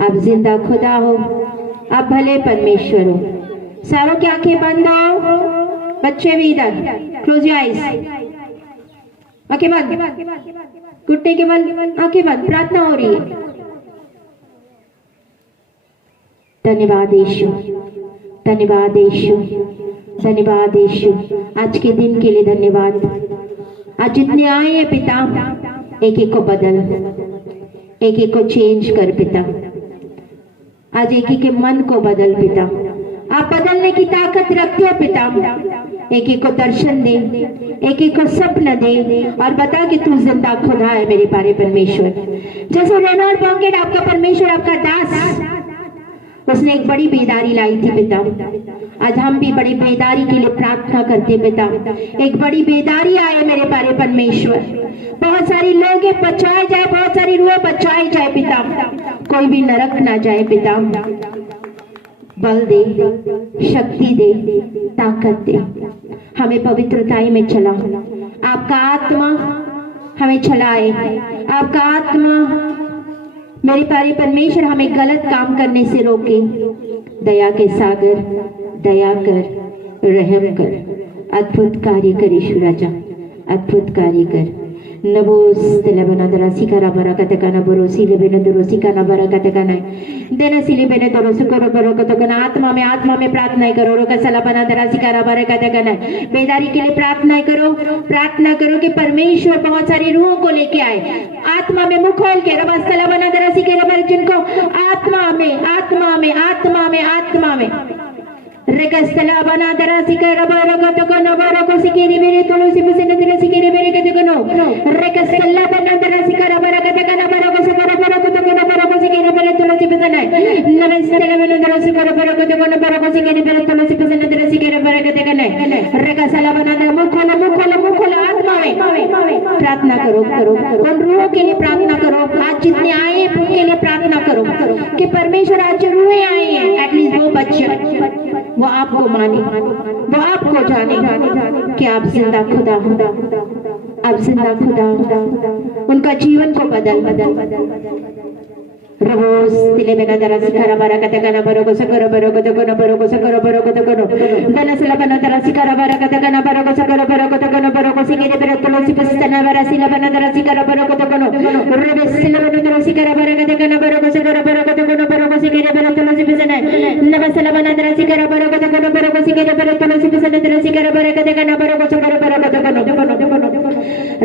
आप जिंदा खुदा हो, आप भले परमेश्वर हो। सारों की आंखें बंद हो, बच्चे भी इधर, क्लोज योर आईज, आंखें बंद, घुटने के बल, आंखें बंद, प्रार्थना हो रही है। धन्यवाद यीशु, धन्यवाद यीशु, धन्यवाद यीशु। आज के दिन के लिए धन्यवाद। आज जितने आए हैं पिता, एक एक को बदल, एक एक को चेंज कर पिता। आज एक एक के मन को बदल पिता। आप बदलने की ताकत रखते हो पिता। एक एक को दर्शन दे, एक एक को सपना दे और बता कि तू जिंदा खुदा है मेरे प्यारे परमेश्वर। जैसे रेनॉल्ड बॉन्गेट आपका परमेश्वर, आपका दास, उसने एक बड़ी बेदारी लाई थी पिता। आज हम भी बड़ी बेदारी के लिए प्रार्थना करते पिता। एक बड़ी बेदारी आए मेरे प्यारे परमेश्वर। बहुत सारी लोग बचाए जाए, बहुत सारी रूह बचाई जाए पिता। कोई भी नरक ना जाए पिता। बल दे, शक्ति दे, ताकत दे। हमें पवित्रताई में चला, आपका आत्मा हमें चलाए। आपका आत्मा मेरे प्यारे परमेश्वर हमें गलत काम करने से रोके। दया के सागर, दया कर, रहम कर, अद्भुत कार्य कर यीशु राजा, अद्भुत कार्य कर। नबोस तेलबना दरासी का रबरा कतकना बरोसी लेबेने दरोसी का नबरा कतकना देना सिले बेने दरोसी करो बरो कतकना। आत्मा में प्रार्थना करो। रो कसला बना दरासी का रबरा कतकना। बेदारी के लिए प्रार्थना करो, प्रार्थना करो कि परमेश्वर बहुत सारी रूहों को लेके आए। आत्मा में मुंह खोल के रबस्तला बना दरासी के रबर, जिनको आत्मा में, आत्मा में, आत्मा में, आत्मा में रेकस्तला बना दरासी का रबर कतकना बरो को सिकेरी मेरे तुलसी पसंद दरासी के मेरे कतकनो रेकस्तला बना दरासी का रबर कतकना बरो को सकरो बरो कतकना बरो को सिकेरी मेरे तुलसी पसंद है। नमस्ते बना दरासी का रबर कतकना बरो को सिकेरी मेरे तुलसी पसंद दरासी के रबर कतकना रेकस्तला बना दर मुंह खोलो आत्मा में प्रार्थना करो। उन रूहों के लिए प्रार्थना करो। आज जितने आए हैं उनके लिए प्रार्थना करो कि परमेश्वर आज जो रूहें आई हैं, एटलीस्ट वो बच्चे वो आपको माने, वो आपको जाने कि आप जिंदा खुदा हो, आप जिंदा खुदा हो। उनका जीवन को बदल रोज तिले बेना दरासी करा बारा कतकना बरो को सकरो बरो को तकनो बरो को सकरो बरो को तकनो दलसला बना दरासी करा बारा कतकना बरो को सकरो बरो को तकनो बरो को सिकेरे बेरो तुलसी पसतना दरासी ला बना दरासी करा बरो को तकनो रोबे सिला बना दरासी करा बारा कतकना बरो को सकरो बरो को तकनो बरो को सिकेरे बेरो तुलसी पसना नबसला बना दरासी करा बरो को तकनो बरो को सिकेरे बेरो तुलसी पसना दरासी करा बारा कतकना बरो को सकरो बरो को तकनो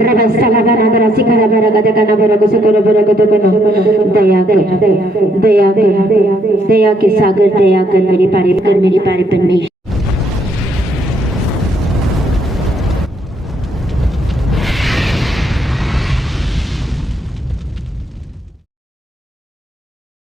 रबसला बना दरासी करा बारा कतकना बरो को सकरो बरो को तकनो दया दया के सागर, दया कर मेरे प्यारे परमेश्वर।